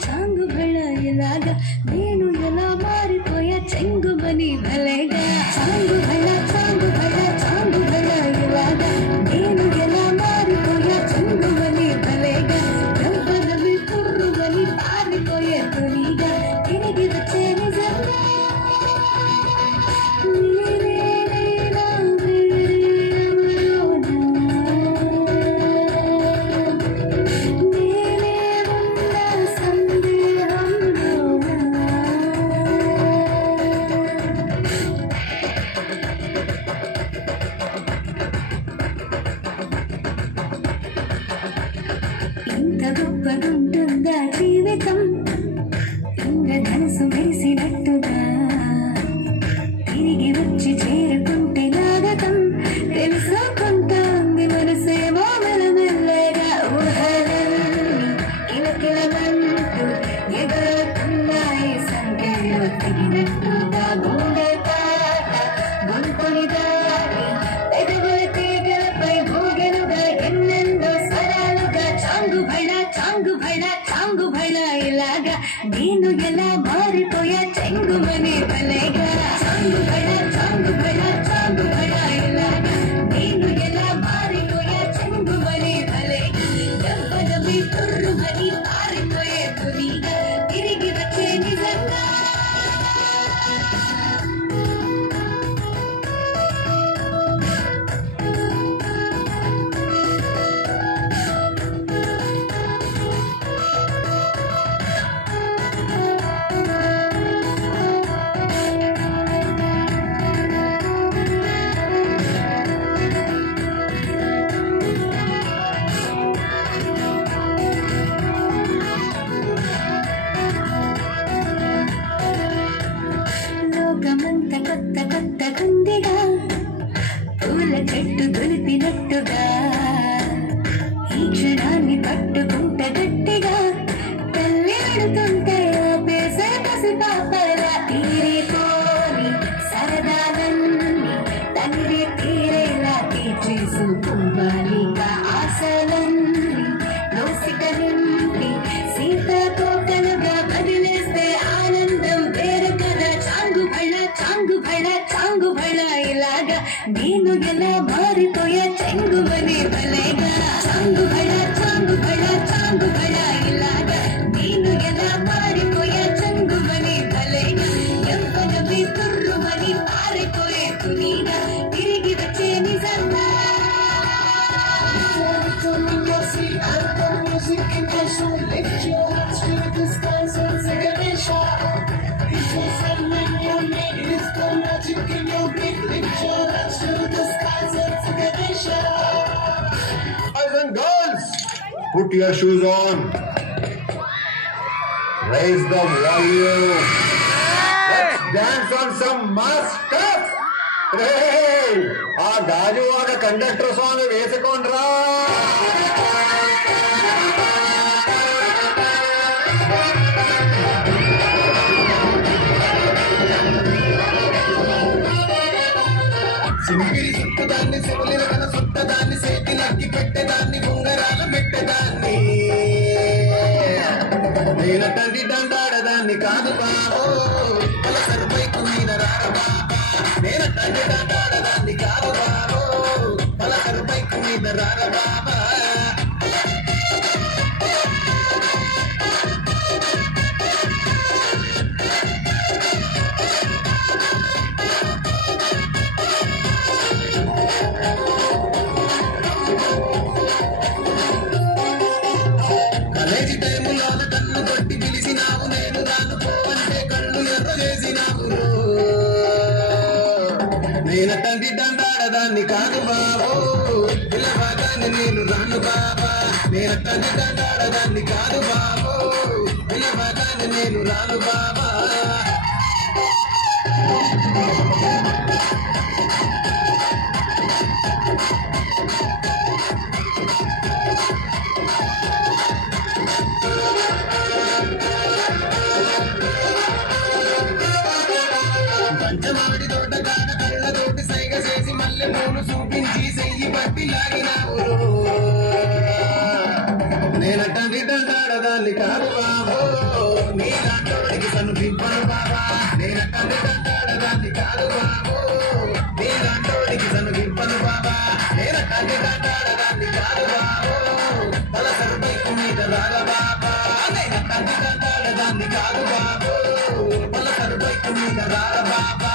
చాంగు భళ ఇలాగా నేను ఎలా మారిపోయా చెంగుమని భలేగా చాంగు భళ ఇలాగా నేను ఎలా మారిపోయా చెంగుమని భలేగా గంపదవి పుర్రుమని పారిపోయే తొలిగా తిరిగి వచ్చే నిజంగా ఇంత గొప్పగుంటుందా జీవితం ఇంద్రధనుసు వేసినట్టుగా తిరిగి వచ్చి చేరుకుంటే నాగతం తెలుసా కొంత ఉంది మనసేమో మెల్లమెల్లగా ఊహలన్నీ కిలకిలమంటూ ఎగురుతున్నాయి సంఖ్యలో తగినట్టుగా గుండె పాట గొంతుని దాటి పెదవుల తీగలపై భూగెలుగా ఎన్నెన్నో స్వరాలుగా చాంగు భళ ఇలాగా నేను ఎలా మారిపోయా చెంగుమని భలేగా చాంగు భళ ఇలాగా నేను ఎలా మారిపోయా చెంగుమని భలేగా గంపదవి తుర్రుమని పారిపోయే తురిగా తిరిగి వచ్చే నిజంగా లోకమంత కొత్త కుందిగా పూల చెట్టు దులిపినట్టుగా ఈ క్షణాన్ని పట్టుకుంట గట్టిగా తల్లి అడుతుంటే ఆపేసే పసి పాపలా తీరిపోని సరదాలన్నీ తండ్రి తీరేలా తీర్చేసుకోవాలిగా ఆశలన్నీ దోసిక నింపి సీతాకోకలుగా వదిలేస్తే ఆనందం వేరు కదా చాంగు భళ ఇలాగా నేను ఎలా మారిపోయా చెంగుమని భలేగా చాంగు భళ ఇలాగా నేను ఎలా మారిపోయా చెంగుమని భలేగా ఎంపదవి తుర్రుమని పారిపోయే తునిగా తిరిగి వచ్చే నిజంగా Boys and girls, put your shoes on. Raise the volume. Let's dance on some mass stuff. Hey, ఆ గాజువాడ కండక్టర్ సాంగ్ వేసుకోండ్రా. సింగిరి సుట్టదాన్ని శివులిన కన సుట్టదాన్ని సేతిలకి పెట్టేదాన్ని ఉంగరాల పెట్టేదాన్ని నేనటది దండాడదాన్ని కాదు బాబో అల సరిపైకు నేను రార బాబా నేనటది దండాడదాన్ని కాదు బాబో అల సరిపైకు నేను రార బాబా కాలేజీ టైములో కన్ను కొట్టి పిలిచినావు నేను రాను పోవంటే కళ్ళు ఎర్ర చేసినావు నేను తండ్రి దండాడదాన్ని కాదు బాబో పిల్లవాగానే నేను రాను బాబా నేను తండ్రి దండాడదాన్ని కాదు బాబో పిల్లవాగానే నేను రాను బాబా పంచమాడి తోటగాడ కళ్ళతోటి సైగ చేసి మల్లె పూలు చూపించి చెయ్యి పట్టి లాగినావు నేను తండ్రి దండాడదాన్ని కాదు బాబో నీ దాంట్లోడికి కనిపింపను బాబా నేను తండ్రి దండాడదాన్ని కాదు బాబో నీ దాంట్లోడికి కనిపింపను బాబా నేను తండ్రి దండాడదాన్ని కాదు బాబో తల సరిపైకు మీద రాగ బాబా నేను తండ్రి దండాడదాన్ని కాదు బాబో తల సరిపైకు మీద రాగ బాబా